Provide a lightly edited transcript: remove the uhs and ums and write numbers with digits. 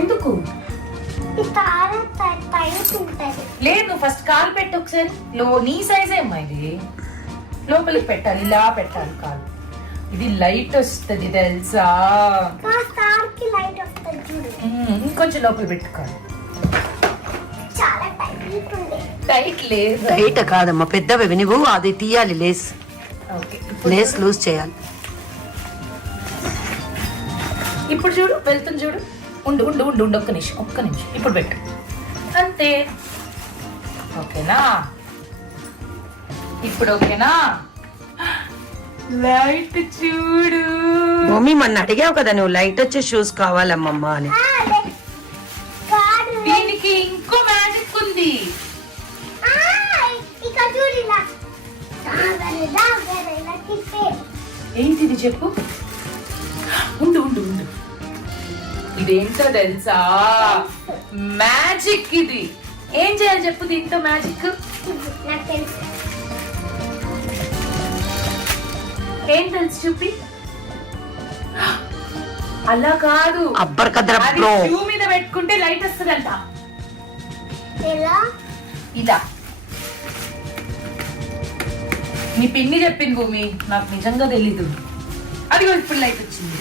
ఎందుకు లేదు, నువ్వు ఫస్ట్ కాలు పెట్టు ఒకసారి. నీ సైజే అమ్మా ఇది. లోపలికి పెట్టాలి, ఇలా పెట్టాలి కాలు. ఇది లైట్ వస్తుంది తెలుసా? ఇంకొంచెం లోపల పెట్టుకోవాలి. టైట్ లేదు, టైట్ కాదమ్మా, పెద్దవి నువ్వు అది తీయాలి. లేస్ లేస్ లూజ్ చేయాలి. ఇప్పుడు చూడు, వెళ్తుంది చూడు. ఉండు ఉండు ఉండు ఉండు, ఒక్క నిమిషం ఒక్క నిమిషం. ఇప్పుడు పెట్టు, అంతే. ఓకేనా? ఇప్పుడు ఓకేనా? లైట్ చూడు. మమ్మీ మొన్న అడిగావు కదా నువ్వు లైట్ వచ్చే షూస్ కావాలమ్మమ్మ అని. దీనికి ఇంకో మ్యాజిక్ ఉంది. ఏంటిది చెప్పు? ఉండు ఉండు ఉండు. ఇదేంటో తెలుసా? మ్యాజిక్. ఇది ఏం చేయాలి చెప్పు దీంతో మ్యాజిక్? ఏం తెలుసు చూపి. అలా కాదు, షూ మీద పెట్టుకుంటే లైట్ వస్తుందంట. ఇదా నీ పిన్ని చెప్పింది భూమి, నాకు నిజంగా తెలీదు. అదిగో ఇప్పుడు లైట్ వచ్చింది.